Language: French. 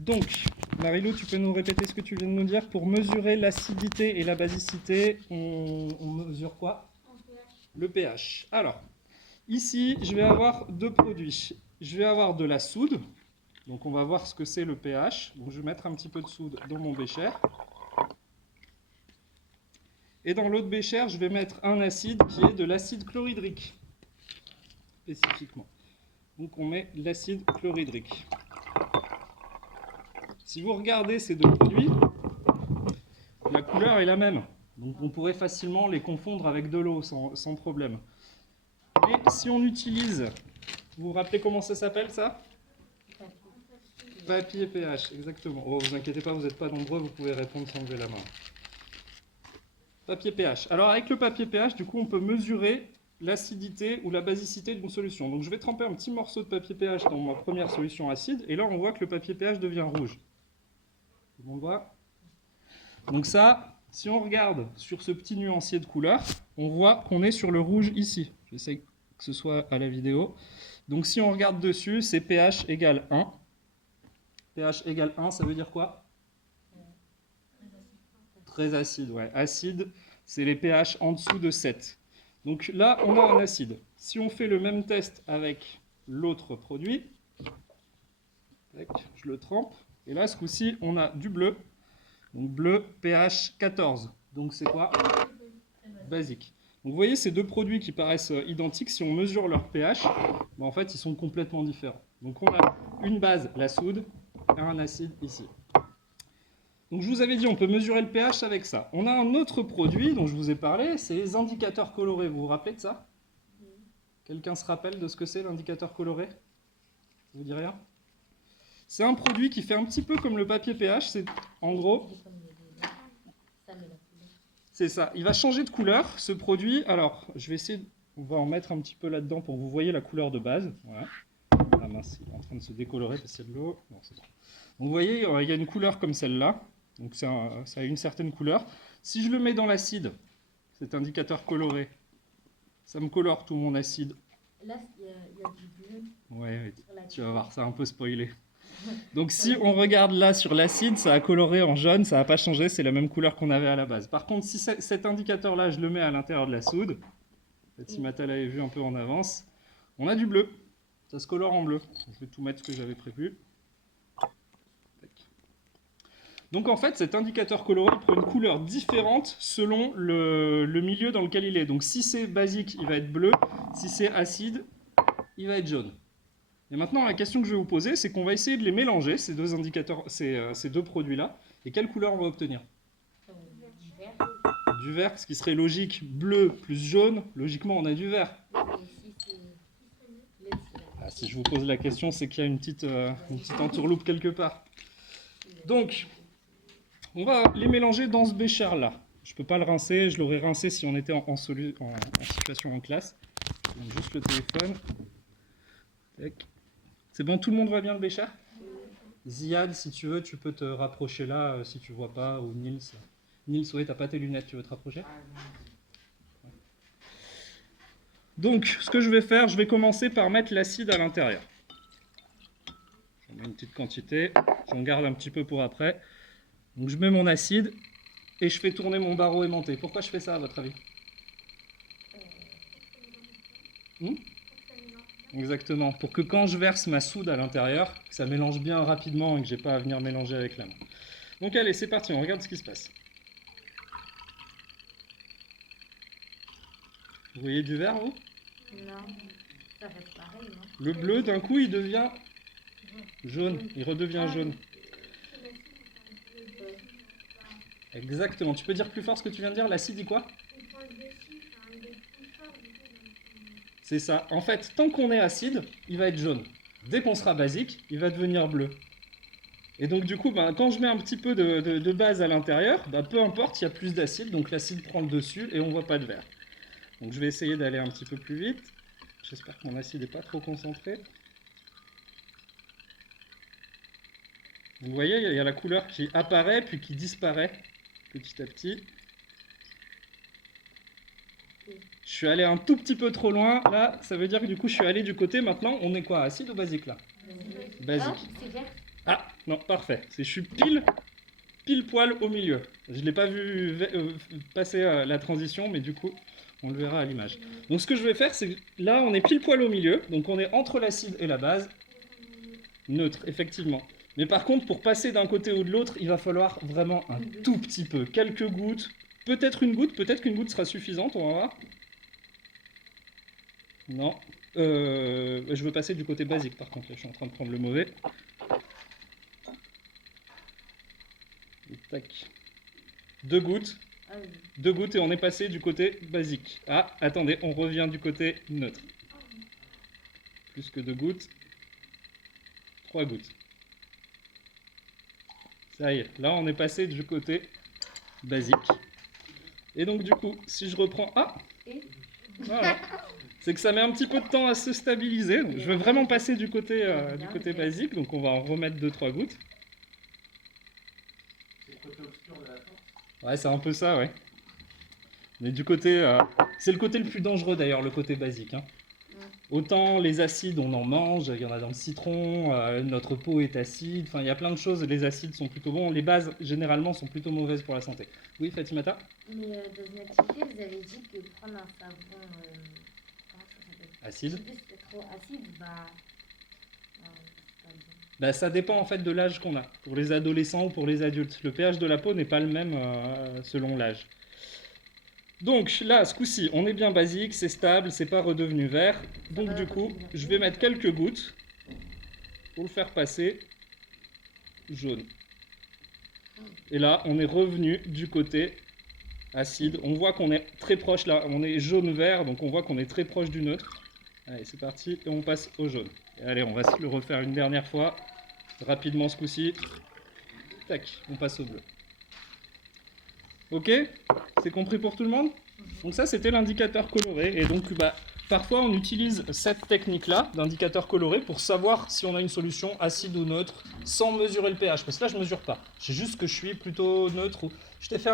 Donc, Marilou, tu peux nous répéter ce que tu viens de nous dire? Pour mesurer l'acidité et la basicité, on mesure quoi? Le pH. Alors, ici, je vais avoir deux produits. Je vais avoir de la soude. Donc, on va voir ce que c'est le pH. Donc, je vais mettre un petit peu de soude dans mon bécher. Et dans l'autre bécher, je vais mettre un acide qui est de l'acide chlorhydrique, spécifiquement. Donc, on met l'acide chlorhydrique. Si vous regardez ces deux produits, la couleur est la même. Donc, on pourrait facilement les confondre avec de l'eau sans problème. Et si on utilise, vous vous rappelez comment ça s'appelle ça? Papier pH, exactement. Oh, vous inquiétez pas, vous n'êtes pas nombreux, vous pouvez répondre sans lever la main. Papier pH. Alors avec le papier pH, du coup, on peut mesurer l'acidité ou la basicité d'une solution. Donc je vais tremper un petit morceau de papier pH dans ma première solution acide, et là on voit que le papier pH devient rouge. On voit. Donc ça, si on regarde sur ce petit nuancier de couleur, on voit qu'on est sur le rouge ici. J'essaie que ce soit à la vidéo. Donc si on regarde dessus, c'est pH égale 1. pH égale 1, ça veut dire quoi? Très acide, ouais. Acide, c'est les pH en dessous de 7. Donc là, on a un acide. Si on fait le même test avec l'autre produit, je le trempe, et là, ce coup-ci, on a du bleu. Donc bleu, pH 14. Donc c'est quoi? Basique. Donc vous voyez ces deux produits qui paraissent identiques, si on mesure leur pH, ben en fait, ils sont complètement différents. Donc on a une base, la soude, et un acide ici. Donc je vous avais dit, on peut mesurer le pH avec ça. On a un autre produit dont je vous ai parlé, c'est les indicateurs colorés. Vous vous rappelez de ça? Quelqu'un se rappelle de ce que c'est l'indicateur coloré? Ça vous dit rien? C'est un produit qui fait un petit peu comme le papier pH. C'est en gros, c'est ça. Il va changer de couleur, ce produit. Alors, je vais essayer, on va en mettre un petit peu là-dedans pour que vous voyez la couleur de base. Voilà. Ah mince, il est en train de se décolorer parce qu'il y a de l'eau. Non, c'est bon. Donc vous voyez, il y a une couleur comme celle-là. Donc ça a une certaine couleur. Si je le mets dans l'acide, cet indicateur coloré, ça me colore tout mon acide. Là, il y a du bleu. Ouais, tu vas voir, ça a un peu spoilé. Donc si on regarde là sur l'acide, ça a coloré en jaune, ça n'a pas changé, c'est la même couleur qu'on avait à la base. Par contre, si cet indicateur-là, je le mets à l'intérieur de la soude, si Mathilde l'avait vu un peu en avance, on a du bleu. Ça se colore en bleu. Je vais tout mettre ce que j'avais prévu. Donc en fait, cet indicateur coloré prend une couleur différente selon le milieu dans lequel il est. Donc si c'est basique, il va être bleu. Si c'est acide, il va être jaune. Et maintenant, la question que je vais vous poser, c'est qu'on va essayer de les mélanger, ces deux indicateurs, ces deux produits-là. Et quelle couleur on va obtenir? Du vert. Du vert, ce qui serait logique, bleu plus jaune. Logiquement, on a du vert. Ah, si je vous pose la question, c'est qu'il y a une petite entourloupe quelque part. Donc, on va les mélanger dans ce bécher-là. Je ne peux pas le rincer, je l'aurais rincé si on était en situation en classe. Donc, juste le téléphone. C'est bon, tout le monde voit bien le bécher? Ziad, si tu veux, tu peux te rapprocher là, si tu ne vois pas, ou Nils. Nils, oui, t'as pas tes lunettes, tu veux te rapprocher? Donc, ce que je vais faire, je vais commencer par mettre l'acide à l'intérieur. J'en mets une petite quantité, j'en garde un petit peu pour après. Donc je mets mon acide et je fais tourner mon barreau aimanté. Pourquoi je fais ça à votre avis? Exactement, pour que quand je verse ma soude à l'intérieur, ça mélange bien rapidement et que j'ai pas à venir mélanger avec la main. Donc allez, c'est parti, on regarde ce qui se passe. Vous voyez du vert, vous? Non, ça reste pareil, non? Le bleu, d'un coup, il devient jaune, il redevient jaune. Exactement, tu peux dire plus fort ce que tu viens de dire? L'acide dit quoi? C'est ça. En fait, tant qu'on est acide, il va être jaune. Dès qu'on sera basique, il va devenir bleu. Et donc du coup, quand je mets un petit peu de base à l'intérieur, peu importe, il y a plus d'acide, donc l'acide prend le dessus et on ne voit pas de vert. Donc je vais essayer d'aller un petit peu plus vite. J'espère que mon acide n'est pas trop concentré. Vous voyez, il y a la couleur qui apparaît puis qui disparaît petit à petit. Je suis allé un tout petit peu trop loin. Là, ça veut dire que du coup, je suis allé du côté. Maintenant, on est quoi? Acide ou basique là? Basique. C'est vert. Ah, non, parfait. Je suis pile poil au milieu. Je ne l'ai pas vu passer la transition, mais du coup, on le verra à l'image. Donc ce que je vais faire, c'est que là, on est pile poil au milieu. Donc on est entre l'acide et la base. Neutre, effectivement. Mais par contre, pour passer d'un côté ou de l'autre, il va falloir vraiment un tout petit peu. Quelques gouttes. Peut-être qu'une goutte sera suffisante, on va voir. Non. Je veux passer du côté basique, par contre. Là, je suis en train de prendre le mauvais. Et tac. 2 gouttes. Ah oui. 2 gouttes et on est passé du côté basique. Ah, attendez, on revient du côté neutre. Plus que 2 gouttes. 3 gouttes. Ça y est, là on est passé du côté basique. Et donc du coup, si je reprends... Ah, voilà. C'est que ça met un petit peu de temps à se stabiliser. Donc, je veux vraiment passer du côté basique, donc on va en remettre 2-3 gouttes. C'est le côté obscur de la force. Ouais, c'est un peu ça, ouais. Mais du côté... c'est le côté le plus dangereux d'ailleurs, le côté basique. Hein. Autant les acides, on en mange, il y en a dans le citron, notre peau est acide, enfin il y a plein de choses, les acides sont plutôt bons, les bases généralement sont plutôt mauvaises pour la santé. Oui, Fatimata? Mais dans une activité, vous avez dit que prendre un savon comment ça s'appelle? Acide? Si c'est trop acide, bah. C'est pas bien. Bah, ça dépend en fait de l'âge qu'on a, pour les adolescents ou pour les adultes. Le pH de la peau n'est pas le même selon l'âge. Donc là, ce coup-ci, on est bien basique, c'est stable, c'est pas redevenu vert. Donc du coup, je vais mettre quelques gouttes pour le faire passer jaune. Et là, on est revenu du côté acide. On voit qu'on est très proche là, on est jaune-vert, donc on voit qu'on est très proche du neutre. Allez, c'est parti, et on passe au jaune. Et allez, on va se le refaire une dernière fois, rapidement ce coup-ci. Tac, on passe au bleu. Ok? C'est compris pour tout le monde? Donc ça, c'était l'indicateur coloré. Et donc, parfois, on utilise cette technique-là d'indicateur coloré pour savoir si on a une solution acide ou neutre sans mesurer le pH. Parce que là, je ne mesure pas. C'est juste que je suis plutôt neutre. Je t'ai fait